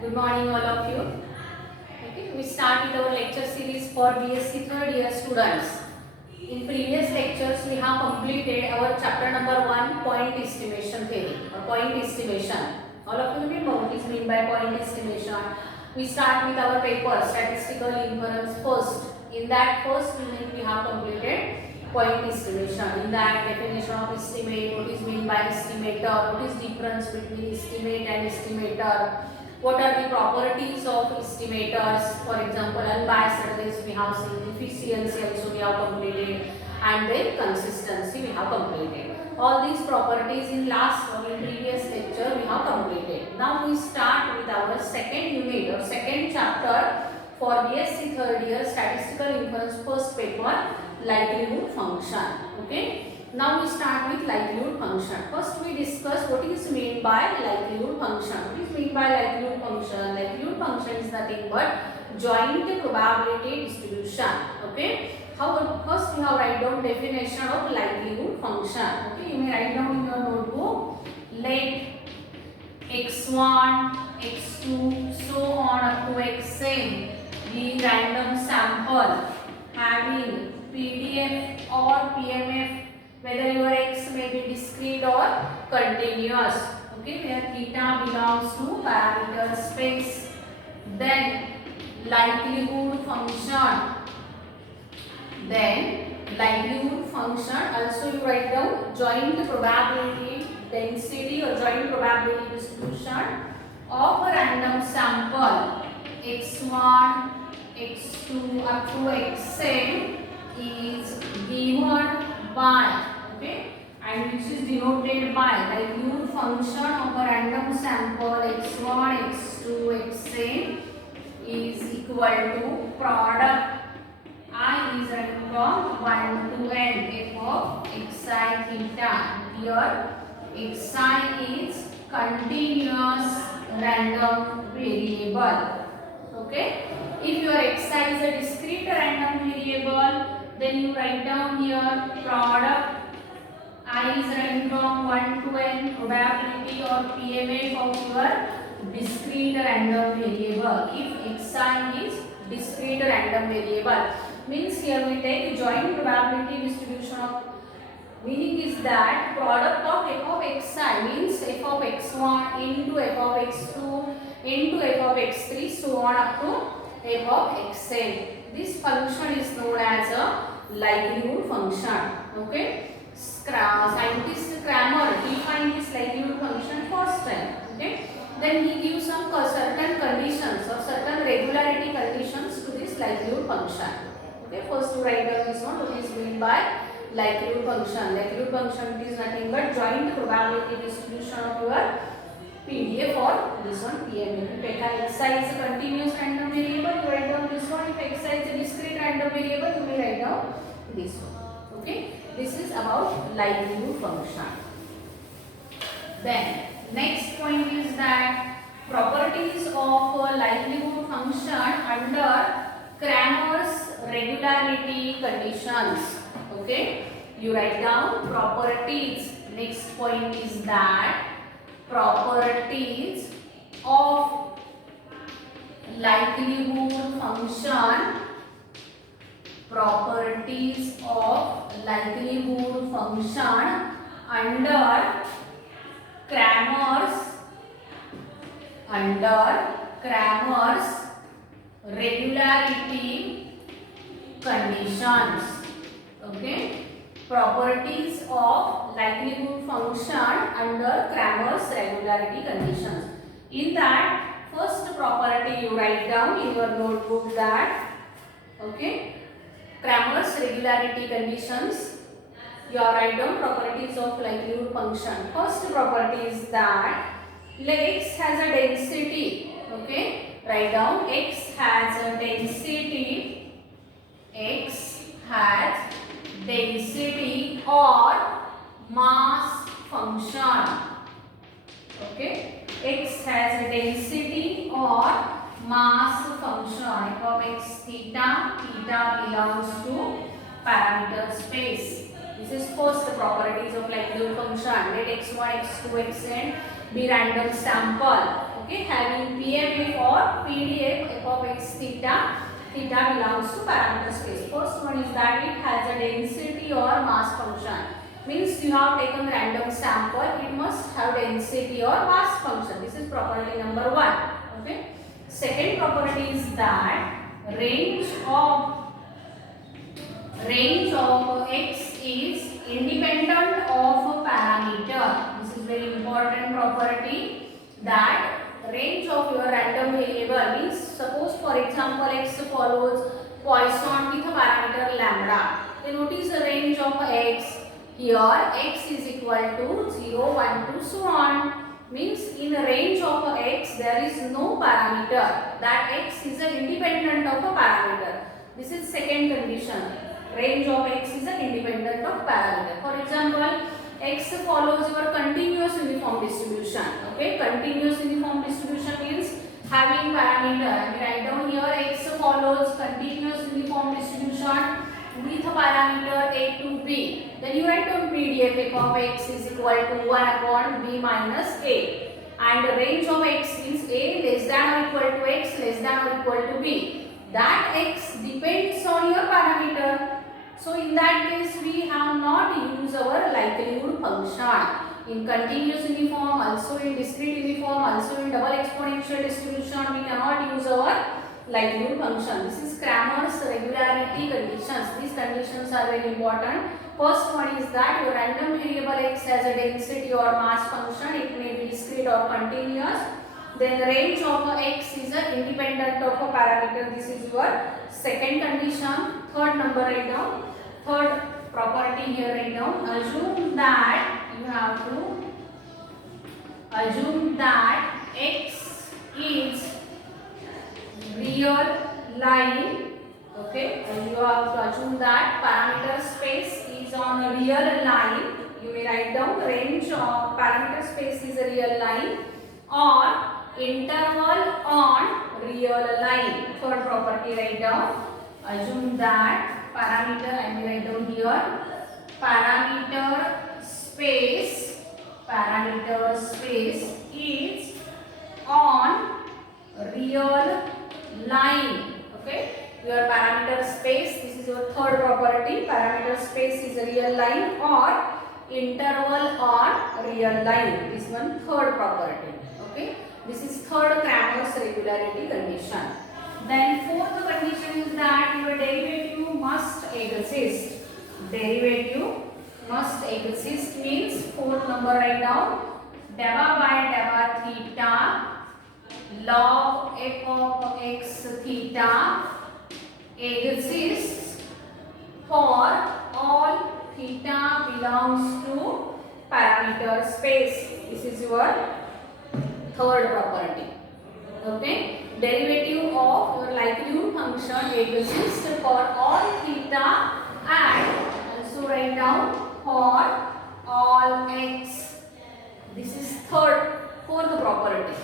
Good morning, all of you. Okay, we start with our lecture series for BSc third year students. In previous lectures, we have completed our chapter number 1, point estimation theory or point estimation. All of you remember what is meant by point estimation. We start with our paper statistical inference first. In that first unit, we have completed point estimation. In that definition of estimate, what is meant by estimator, what is difference between estimate and estimator, what are the properties of estimators. For example, unbiased analysis we have seen, efficiency also we have completed, and then consistency we have completed. All these properties in last or in previous lecture we have completed. Now we start with our second unit or second chapter for BSc third year statistical inference first paper, likelihood function. Okay. Now we start with likelihood function. First we discuss what is meant by likelihood function. What is meant by likelihood function? Likelihood function is nothing but joint probability distribution. Okay. How first we have write down definition of likelihood function. Okay. You may write down in your notebook. Let x1, x2, so on up to xn be random sample having PDF or PMF, whether your x may be discrete or continuous. Okay, where theta belongs to parameter space. Then likelihood function. Also you write down joint probability density or joint probability distribution of a random sample x1, x2 up to xn is given by, okay, and which is denoted by likelihood function of a random sample x1, x2, xn is equal to product I is running from 1 to n f of xi theta. Here xi is continuous random variable. Okay. If your xi is a discrete random variable, then you write down here product I is running from 1 to n probability or PMF of your discrete random variable. If xi is discrete random variable, means here we take joint probability distribution of, meaning is that product of f of xi means f of x1 into f of x2 into f of x3 so on up to f of xn. This function is known as a likelihood function. Okay. Scientist Cramer defined this likelihood function first time. Okay. Then he gives some certain conditions or certain regularity conditions to this likelihood function. Okay. First to write down this one, what is meant by likelihood function. Likelihood function is nothing but joint probability distribution of your PDF or this one PMF. If xi is a continuous random variable, you write down this one. If xi is a discrete random variable, you may write down this one. Okay. This is about likelihood function. Then next point is that properties of likelihood function under Cramer's regularity conditions. Okay. You write down properties. Next point is that properties of likelihood function, properties of likelihood function under Cramer's regularity conditions. Okay. Properties of likelihood function under Cramer's regularity conditions. In that first property you write down in your notebook that, okay, Cramer's regularity conditions, you write down properties of likelihood function. First property is that let x has a density. Okay, write down x has a density. X has density or mass function. Okay, x has a density or mass function. F of x theta belongs to parameter space. This is first properties of likelihood function. Let x1, x2, xn be random sample. Okay, having PMF of x theta. Theta belongs to parameter space. First one is that it has a density or mass function. Means you have taken random sample, it must have density or mass function. This is property number 1. Okay. Second property is that range of x is independent of a parameter. This is very important property, that range of your random variable means, suppose for example x follows Poisson with a parameter lambda. Then notice the range of x. Here x is equal to 0, 1 to so on. Means in the range of x there is no parameter, that x is independent of a parameter. This is second condition. Range of x is independent of parameter. For example, x follows your continuous uniform distribution. Okay, continuous uniform distribution means having parameter. And write down here x follows continuous uniform distribution with a parameter a to b. Then you write down PDF f of x is equal to 1 upon b minus a. And the range of x means a less than or equal to x less than or equal to b. That x depends on your parameter. So in that case we have not used our likelihood function. In continuous uniform, also in discrete uniform, also in double exponential distribution, we cannot use our likelihood function. This is Cramer's regularity conditions. These conditions are very important. First one is that your random variable x has a density or mass function. It may be discrete or continuous. Then the range of x is independent of a parameter. This is your second condition. Third number right now. Third property here right now. Assume that you have to assume that x is real line. Okay, and you have to assume that parameter space is on a real line. You may write down range of parameter space is a real line or interval on real line. Third property write down. Assume that parameter, I may write down here, parameter space is on real line. Okay, your parameter space, this is your third property, parameter space is a real line or interval on real line. This one third property. Okay, this is third Cramer's regularity condition. Then fourth condition is that your derivative must exist. Derivative must exist means fourth number right now. Delta by delta theta log f of x theta exists for all theta belongs to parameter space. This is your third property. Okay, derivative of your likelihood function exists for all theta and also write down for all x. This is fourth property.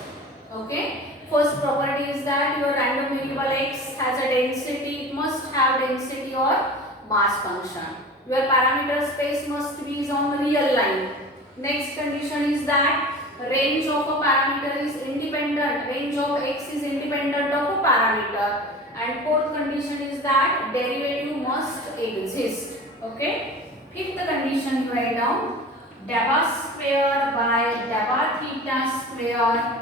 Okay, first property is that your random variable x has a density. It must have density or mass function. Your parameter space must be on real line. Next condition is that range of a parameter is independent. Range of x is independent of a parameter. And fourth condition is that derivative must exist. Okay. Fifth condition you write down. Delta square by delta theta square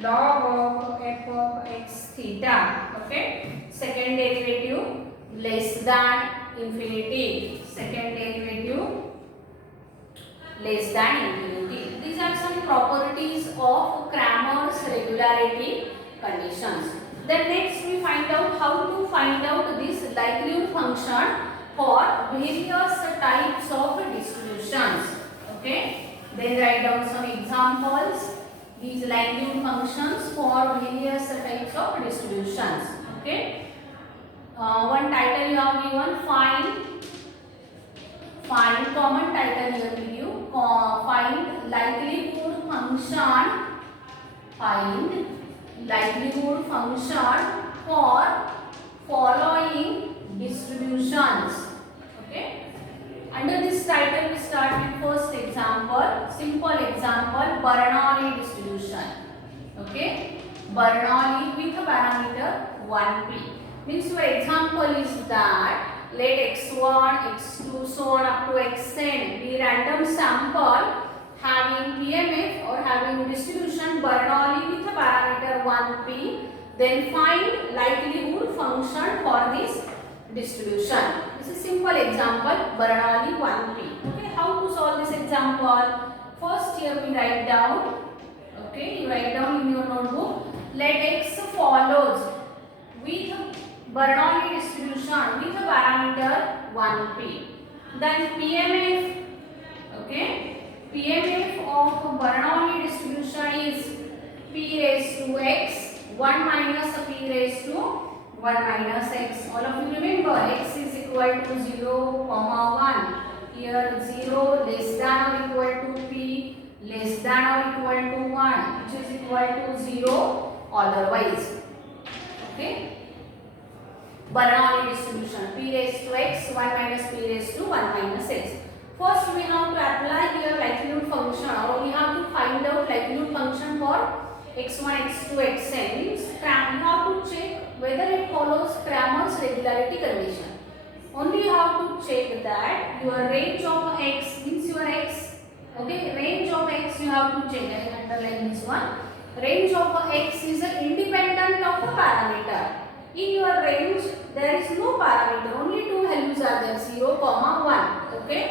log of f of x theta. Okay. Second derivative less than infinity. Second derivative less than infinity. These are some properties of Cramer's regularity conditions. Then next we find out how to find out this likelihood function for various types of distributions. Okay. Then write down some examples. These likelihood functions for various types of distributions. Okay. One title you have given, find common title here with you. Find likelihood function for following distributions. Okay. Under this title we start with first example, simple example, Bernoulli distribution. Okay. Bernoulli with a parameter 1p. Means your example is that let x1, x2, so on up to xn be random sample having PMF or having distribution Bernoulli with a parameter 1p. Then find likelihood function for this distribution. This is simple example Bernoulli 1p. Okay, how to solve this example? First here we write down. Okay, you write down in your notebook. Let x follows with Bernoulli distribution with a parameter 1p. Then PMF. Okay, PMF of Bernoulli distribution is p raised to x 1 minus p raised to 1 minus x. All of you remember x is equal to 0, 1. Here 0 less than or equal to p less than or equal to 1, which is equal to 0 otherwise. Okay. Bernoulli distribution p raised to x 1 minus p raised to 1 minus x. First we have to apply here likelihood function, or we have to find out likelihood function for x1, x2, xn. Means you have to check whether it follows Cramer's regularity condition. Only you have to check that your range of x means your x. Okay, range of x you have to check. I underline this one. Range of x is independent of a parameter. In your range there is no parameter, only two values are there, 0, 1. Okay,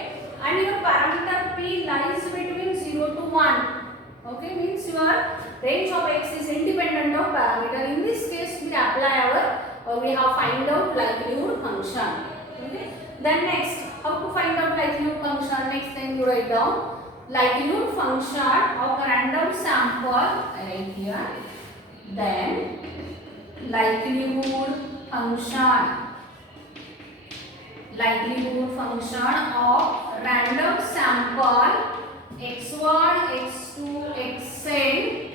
and your parameter p lies between 0 to 1. Okay, means your range of x is independent of parameter. In this case we apply our or we have find out likelihood function. Okay, then next how to find out likelihood function? Next then you write down likelihood function of a random sample. I write here. Then likelihood function of random sample x1, x2, xn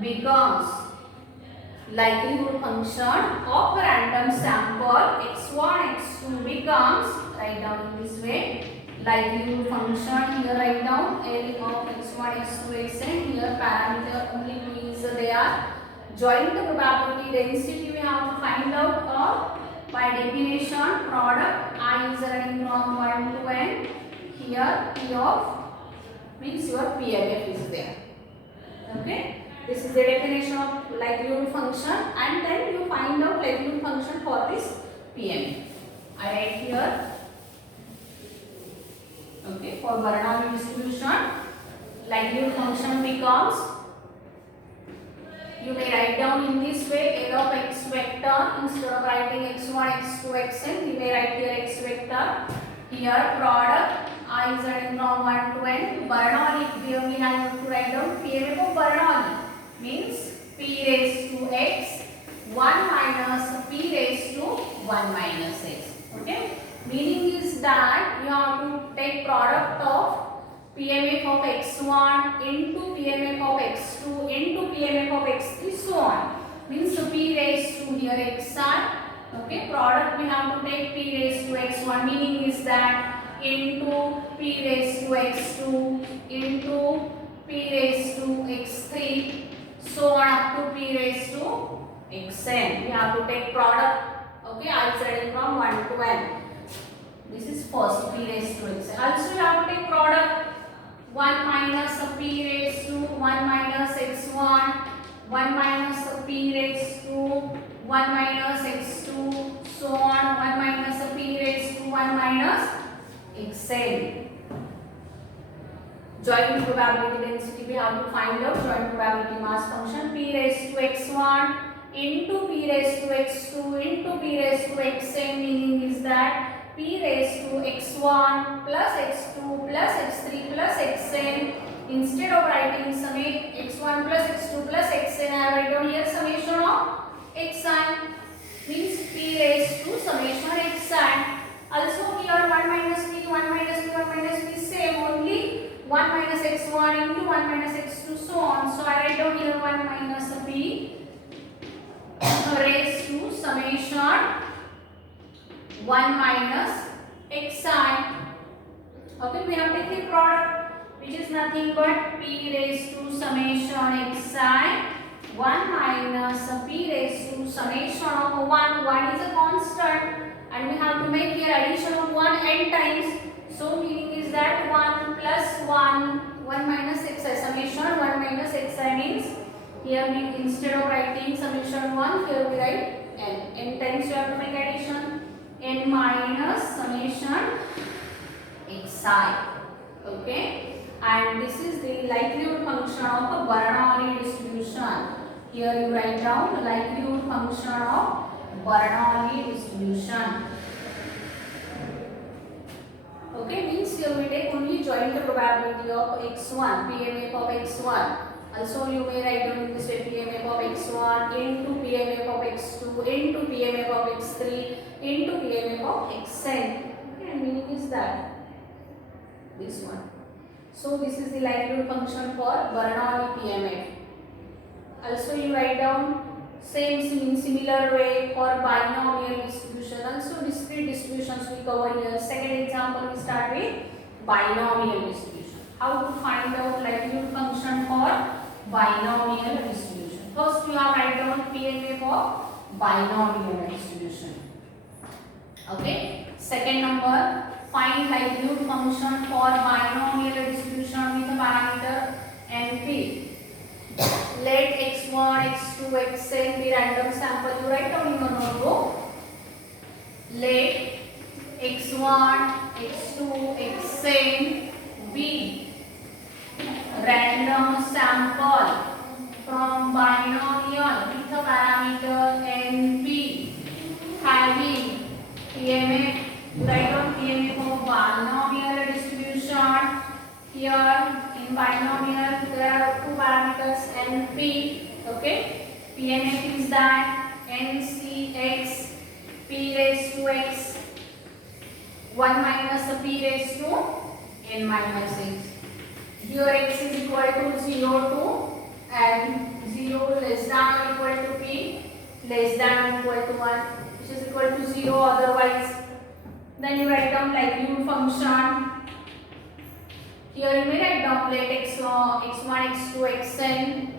becomes likelihood function of a random sample x1, x2 becomes, write down in this way, likelihood function here write down L of x1, x2, xn. Here parameter only means they are joint probability density we have to find out, or by definition product I is running from 1 to n. Here p of means your PMF is there. Okay, this is the definition of likelihood function, and then you find out likelihood function for this PMF. I write here. Okay, for Bernoulli distribution likelihood function becomes, you may write down in this way, L of x vector, instead of writing x1, x2, xn, we may write here x vector. Here product I is running from 1 to n. Bernoulli, here we have to write down PMF of Bernoulli means p raised to x 1 minus p raised to 1 minus x. Okay, meaning is that you have to take product of PMF of x1 into PMF of x2 into PMF of x3 so on. Means p raised to here xi. Okay, product we have to take p raised to x1, meaning is that into p raised to x2 into p raised to x3 so on up to p raised to xn. We have to take product. Okay, I said from 1 to n. This is first p raised to xn. Also you have to take product 1 minus p raised to 1 minus x1, 1 minus p raised to 1 minus x2, so on, 1 minus p raised to 1 minus xn. Joint probability density we have to find out. Joint probability mass function p raised to x1 into p raised to x2 into p raised to xn, meaning is that p raised to x1 plus x2 plus x3 plus xn. Instead of writing summation x1 plus x2 plus xn, I write down here summation of xn, means p raised to summation xn. Also here 1 minus p, 1 minus p, 1 minus p same, only 1 minus x1 into 1 minus x2 so on. So I write down here 1 minus p raised to summation 1 minus xi. Okay, we have taken product which is nothing but p raised to summation xi 1 minus p raised to summation of 1. 1 is a constant and we have to make here addition of 1 n times. So meaning is that 1 plus 1, 1 minus xi, summation 1 minus xi means here we instead of writing summation 1, here we write n. N times you have to make addition. N minus summation xi. Okay. And this is the likelihood function of a Bernoulli distribution. Here you write down the likelihood function of Bernoulli distribution. Okay, means here we take only joint probability of x1, PMF of x1. Also you may write down in this way PMF of x1 into PMF of x2 into PMF of x3 into PMF of xn. Okay, and meaning is that this one. So this is the likelihood function for Bernoulli PMF. Also you write down same in similar way for binomial distribution. Also discrete distributions we cover here. Second example we start with binomial distribution. How to find out likelihood function for binomial distribution. First we have write down PMF of binomial distribution. Okay. Second number, find likelihood function for binomial distribution with a parameter NP. Let x1, x2, xn be random sample. You write down in your notebook. Let x1, x2, xn be random sample from binomial with a parameter NP having PMF. Write down PMF of binomial distribution. Here in binomial there are two parameters NP. Okay, PMF is that NCX p raised to x 1 minus p raised to n minus x. Here x is equal to 0 to and 0 less than or equal to p less than or equal to 1, which is equal to 0 otherwise. Then you write down likelihood function. Here you may write down let x1, x2, xn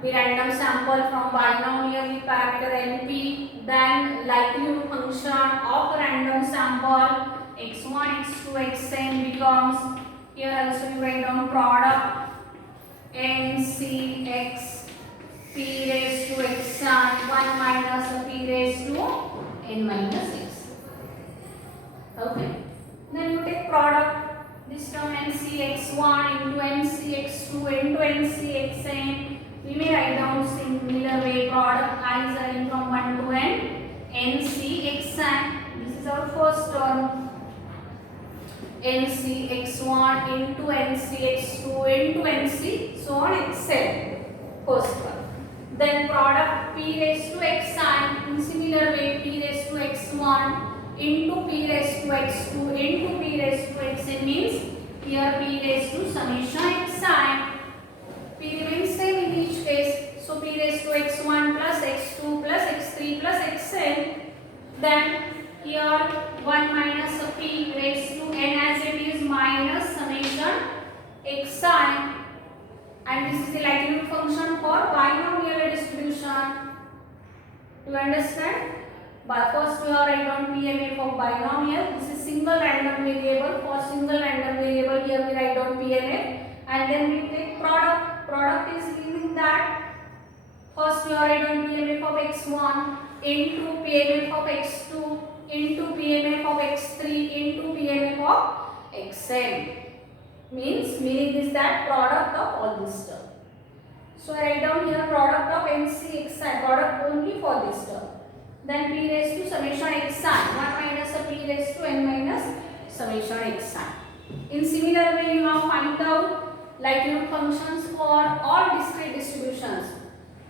be random sample from binomial with parameter NP. Then likelihood function of random sample x1, x2, xn becomes, here also you write down product NCX p raised to xn 1 minus p raised to n minus x. Okay. Then you take product. This term NCX1 into NCX2 into NCXn. We may write down similar way product i's are in from 1 to n. NCXn. This is our first term. NCX1 into NCX2 into NC so on xn. First one. Then product p raised to xn in similar way p raised to x1 into p raised to x2 into p raised to xn means here p raised to summation xn. P remains same in each case. So p raised to x1 plus x2 plus x3 plus xn. Then here 1 minus p raised to n as it is minus summation xn. And this is the likelihood function for binomial distribution. Do you understand? But first we have write down PMF of binomial. This is single random variable. For single random variable here we write down PMF and then we take product. Product is giving that first we have write down PMF of x1 into PMF of x2 into PMF of x3 into PMF of xn. Meaning is that product of all this term. So I write down here product of NCXn, product only for this term. Then p raised to summation xn 1 minus p raised to n minus summation xn. In similar way you have find out likelihood functions for all discrete distributions.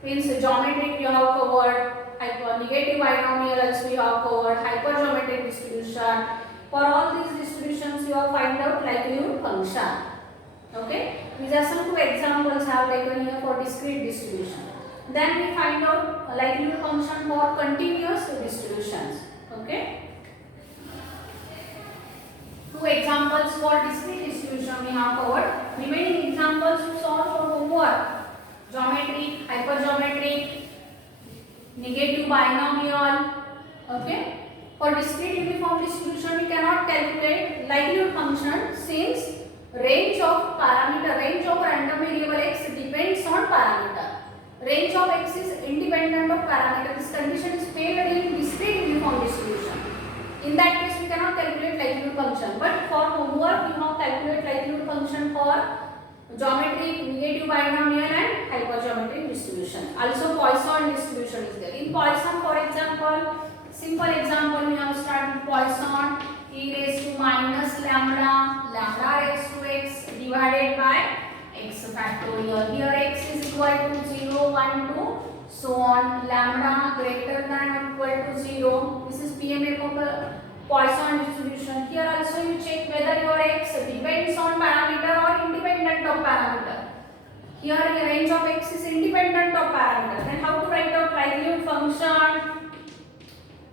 Means geometric you have covered, negative binomials you have covered, hypergeometric distribution. For all these distributions you have find out likelihood function. Okay, these are some two examples I have taken here for discrete distribution. Then we find out likelihood function for continuous distributions. Okay. Two examples for discrete distribution we have covered. Remaining examples you solve for homework. geometric, hypergeometric, negative binomial. Okay. For discrete uniform distribution, we cannot calculate likelihood function since range of random variable x depends on parameter. Range of x is independent of parameter. This condition is failed in discrete uniform distribution. In that case, we cannot calculate likelihood function. But for homework, we have calculate likelihood function for geometric, negative binomial and hypergeometric distribution. Also Poisson distribution is there. In Poisson, for example, simple example we have started with Poisson e raised to minus lambda raised to x divided by x factorial. Here x is equal to 0, 1, 2, so on. Lambda greater than or equal to 0. This is PMF of the Poisson distribution. Here also you check whether your x depends on parameter or independent of parameter. Here the range of x is independent of parameter. Then how to write out likelihood function?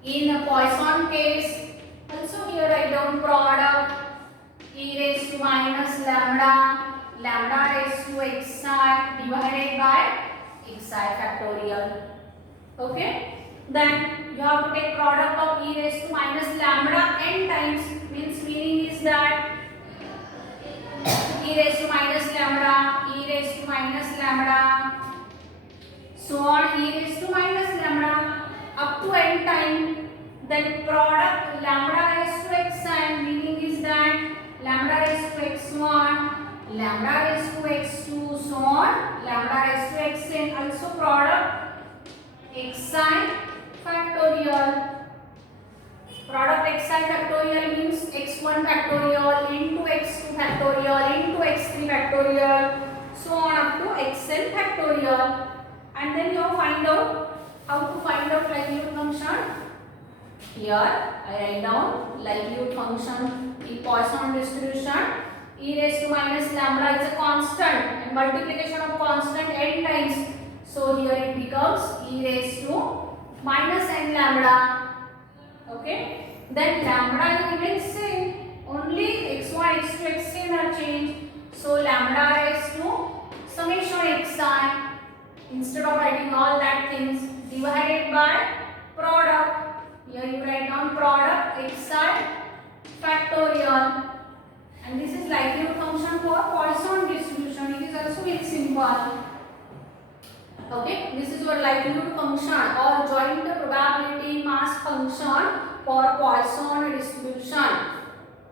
In a Poisson case, also here write down product e raised to minus lambda raised to xi divided by xi factorial. Okay. Then you have to take product of e raised to minus lambda n times, meaning is that e raised to minus lambda, so on e raised to minus lambda up to n time. Then product lambda raised to xn, meaning is that lambda raised to x1, lambda raised to x2, so on lambda raised to xn. Also product xi factorial. Product xi factorial means x1 factorial into x2 factorial into x3 factorial, so on up to xn factorial. And then you find out how to find out likelihood function. Here I write down likelihood function in Poisson distribution. E raised to minus lambda is a constant and multiplication of constant n times. So here it becomes e raised to minus n lambda. Okay. Then lambda remains same. Only x1, x2, xn are changed. So lambda raised to summation xi. Instead of writing all that things, divided by product. Here you write down product xi factorial. And this is likelihood function for Poisson distribution. It is also very simple. Okay, this is your likelihood function or joint probability mass function for Poisson distribution.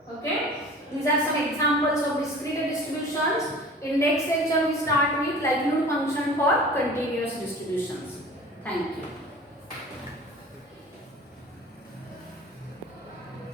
Okay, these are some examples of discrete distributions. In next lecture we start with likelihood function for continuous distributions. Thank you.